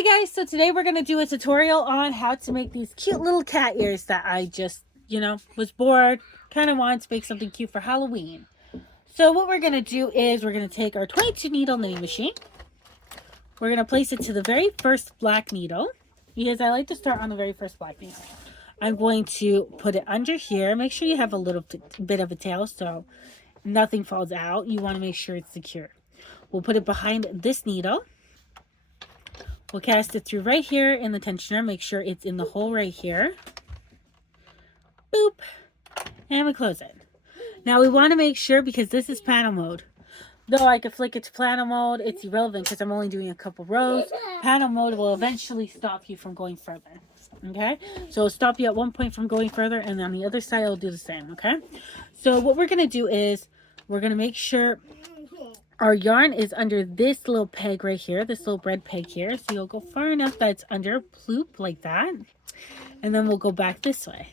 Hey guys, so today we're going to do a tutorial on how to make these cute little cat ears that I just, was bored, kind of wanted to make something cute for Halloween. So what we're going to do is we're going to take our 22 needle knitting machine. We're going to place it to the very first black needle, because I like to start on the very first black needle. I'm going to put it under here. Make sure you have a little bit of a tail so nothing falls out. You want to make sure it's secure. We'll put it behind this needle. We'll cast it through right here in the tensioner. Make sure it's in the hole right here. Boop. And we close it. Now we want to make sure, because this is panel mode. Though I could flick it to panel mode, it's irrelevant because I'm only doing a couple rows. Panel mode will eventually stop you from going further. Okay? So it'll stop you at one point from going further, and on the other side it'll do the same. Okay? So what we're going to do is we're going to make sure our yarn is under this little peg right here, this little red peg here. So you'll go far enough that it's under, ploop, like that. And then we'll go back this way.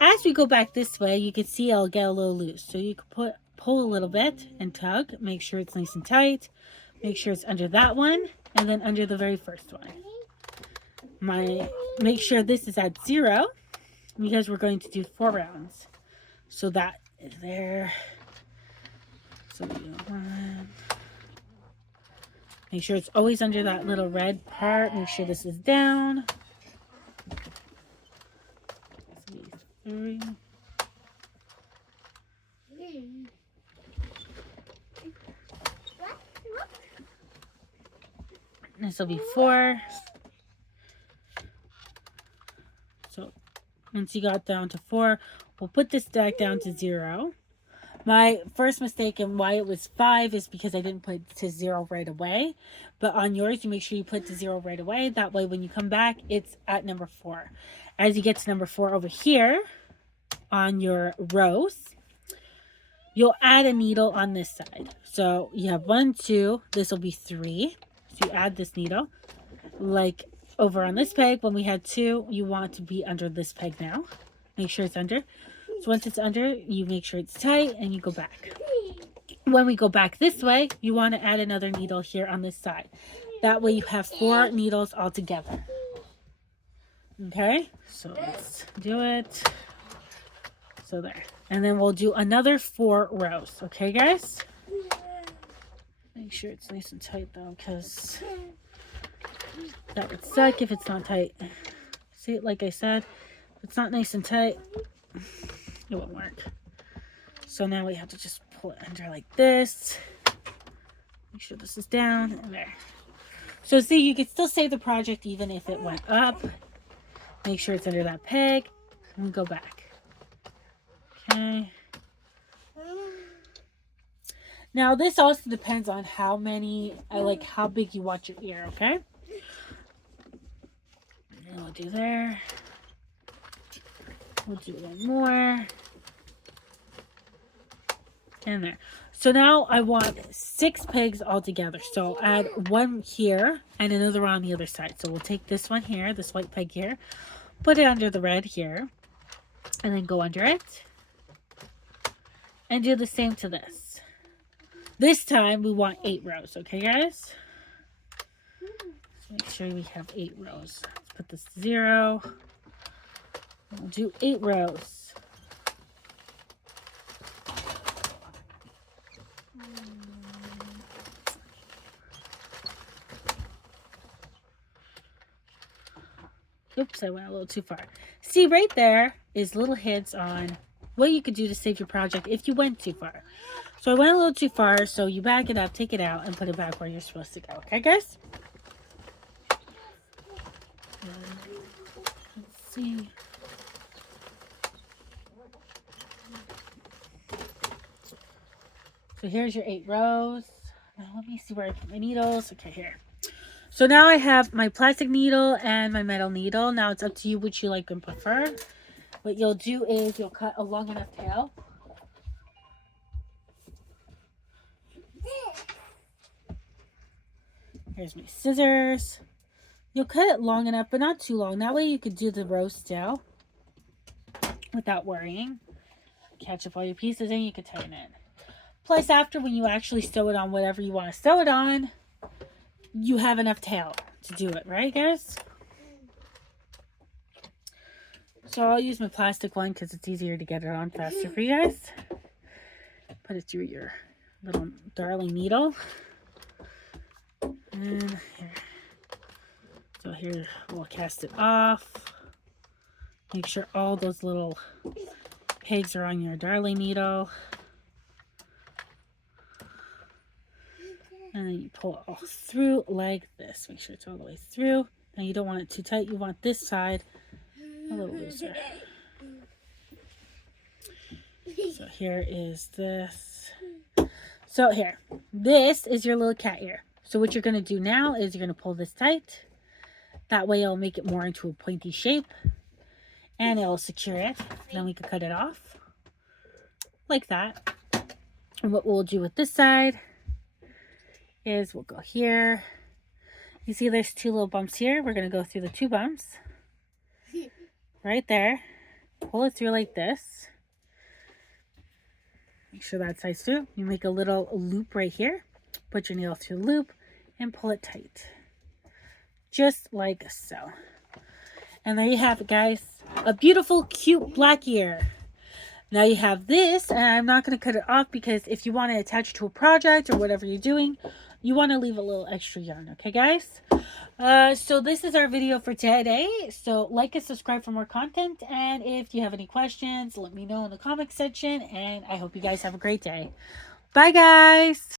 As we go back this way, you can see I'll get a little loose. So you can pull a little bit and tug. Make sure it's nice and tight. Make sure it's under that one and then under the very first one. Make sure this is at 0 because we're going to do 4 rounds. So that is there. So we do 1. Make sure it's always under that little red part. Make sure this is down. 3. This will be 4. So once you got down to 4, we'll put this back down to 0. My first mistake and why it was 5 is because I didn't put it to 0 right away. But on yours, you make sure you put it to 0 right away. That way, when you come back, it's at number 4. As you get to number 4 over here on your rows, you'll add a needle on this side. So you have 1, 2. This will be 3. So you add this needle. Like over on this peg, when we had 2, you want to be under this peg now. Make sure it's under. So once it's under, you make sure it's tight and you go back. When we go back this way, you want to add another needle here on this side. That way you have 4 needles all together. Okay, so let's do it. So there. And then we'll do another 4 rows. Okay, guys? Make sure it's nice and tight though, because that would suck if it's not tight. See, like I said, if it's not nice and tight, it won't work. So now we have to just pull it under like this. Make sure this is down and there. So see, you can still save the project even if it went up. Make sure it's under that peg and go back. Okay. Now this also depends on how big you want your ear, okay? And we'll do there. We'll do 1 more. And there. So now I want 6 pegs all together. So I'll add 1 here and another on the other side. So we'll take this one here, this white peg here, put it under the red here, and then go under it. And do the same to this. This time we want 8 rows, okay guys? So make sure we have 8 rows. Let's put this to 0. We'll do 8 rows. Oops, I went a little too far. See, right there is little hints on what you could do to save your project if you went too far. So I went a little too far, so you back it up, take it out, and put it back where you're supposed to go. Okay, guys? Let's see. So here's your 8 rows. Now let me see where I put my needles. Okay, here. So now I have my plastic needle and my metal needle. Now it's up to you which you like and prefer. What you'll do is you'll cut a long enough tail. Here's my scissors. You'll cut it long enough, but not too long. That way you could do the row still without worrying. Catch up all your pieces and you can tighten it. Plus, after when you actually sew it on whatever you want to sew it on, you have enough tail to do it, right guys? So I'll use my plastic one because it's easier to get it on faster for you guys. Put it through your little darling needle. And here. So here we'll cast it off. Make sure all those little pegs are on your darling needle. And then you pull it all through like this. Make sure it's all the way through. Now you don't want it too tight. You want this side a little looser. So here is this. So here, this is your little cat ear. So what you're going to do now is you're going to pull this tight. That way it'll make it more into a pointy shape. And it'll secure it. Then we can cut it off. Like that. And what we'll do with this side is we'll go here. You see there's two little bumps here. We're going to go through the two bumps. Right there. Pull it through like this. Make sure that's tight through. You make a little loop right here. Put your needle through the loop and pull it tight. Just like so. And there you have it, guys. A beautiful, cute black ear. Now you have this, and I'm not going to cut it off because if you want to attach it to a project or whatever you're doing, you want to leave a little extra yarn. Okay, guys? So this is our video for today. So like and subscribe for more content. And if you have any questions, let me know in the comment section. And I hope you guys have a great day. Bye, guys.